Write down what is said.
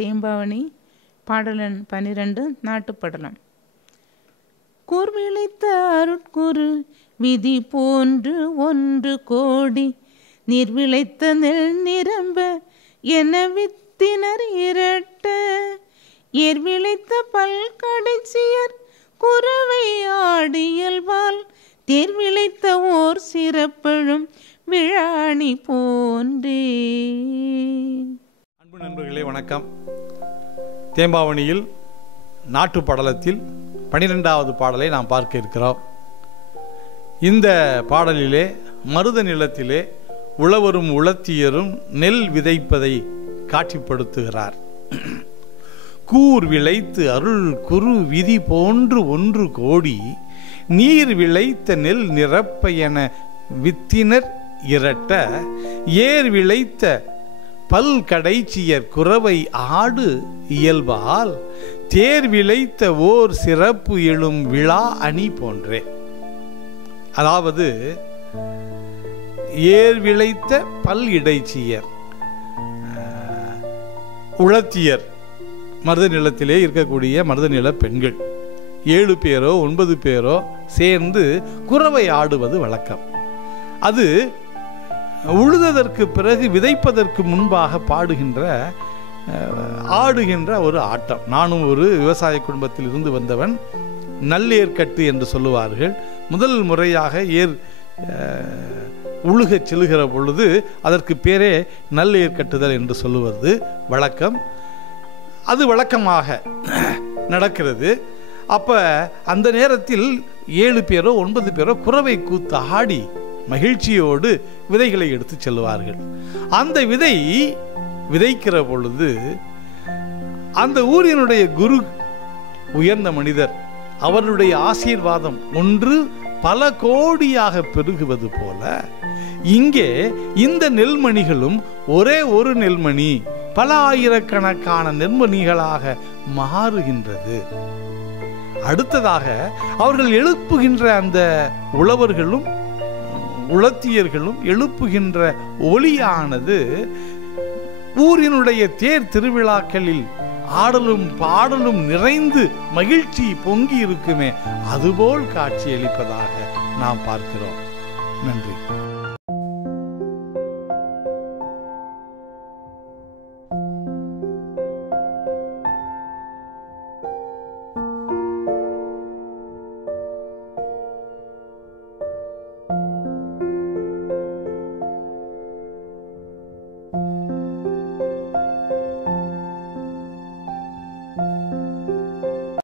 தேம்பாவணி பாடலன் 12 நாட்டுப்படலம். கூர்விளைத்த அருட்குரு விதி போன்று ஒன்று கோடி நீர் விளைத்த நெல் நிரம்ப என வித்தினர் இரட்ட ஏர் விளைத்த பல்கடைச்சியர் குறவை ஆடியல்வால் தேர் விளைத்த ஓர் சிறப்பழும் விழாணி போன்றே. அன்பு நண்பர்களே வணக்கம். தேம்பாவணியில் நாட்டு படலத்தில் 12வது பாடலை நாம் பார்க்க இருக்கிறோம். இந்த பாடலிலே மருத நிலத்திலே உழவரும் உழத்தியரும் நெல் விதைப்பதை காட்சிப்படுத்துகிறார். கூர் விளைத்து அருள் குரு விதி போன்று ஒன்று கோடி நீர் விளைத்த நெல் நிரப்ப என வித்தினர் இரட்ட ஏர் விளைத்த பல்கடைச்சியர் குறவை ஆடு இயல்பால் தேர் விளைத்த ஓர் சிறப்பு எழும் விழா அணி போன்றே. அதாவது ஏர் விளைத்த பல் இடைச்சியர் உழத்தியர் மருத நிலத்திலே இருக்கக்கூடிய மருத நில பெண்கள் 7 பேரோ 9 பேரோ சேர்ந்து குறவை ஆடுவது வழக்கம். அது உழுததற்கு பிறகு விதைப்பதற்கு முன்பாக ஆடுகின்ற ஒரு ஆட்டம். நானும் ஒரு விவசாய குடும்பத்தில் இருந்து வந்தவன். நல்லேற்கட்டு என்று சொல்லுவார்கள். முதல் முறையாக ஏர் உழுகச் செல்லுகிற பொழுது அதற்கு பேரே நல்லேர் கட்டுதல் என்று சொல்லுவது வழக்கம். அது வழக்கமாக நடக்கிறது. அப்போ அந்த நேரத்தில் 7 பேரோ 9 பேரோ குறவை கூத்து ஆடி மகிழ்ச்சியோடு விதைகளை எடுத்து செல்வார்கள். அந்த விதை விதைக்கிற பொழுது அந்த ஊரினுடைய குரு உயர்ந்த மனிதர் அவருடைய ஆசீர்வாதம் ஒன்று பல கோடியாக பெருகுவது போல இங்கே இந்த நெல்மணிகளும் ஒரே ஒரு நெல்மணி பல ஆயிரக்கணக்கான நெல்மணிகளாக மாறுகின்றது. அடுத்ததாக அவர்கள் எழுப்புகின்ற அந்த உழவர்களும் உழத்தியர்களும் எழுப்புகின்ற ஒலியானது ஊரினுடைய தேர் திருவிழாக்களில் ஆடலும் பாடலும் நிறைந்து மகிழ்ச்சி பொங்கி இருக்குமே, அதுபோல் காட்சியளிப்பதாக நாம் பார்க்கிறோம். நன்றி.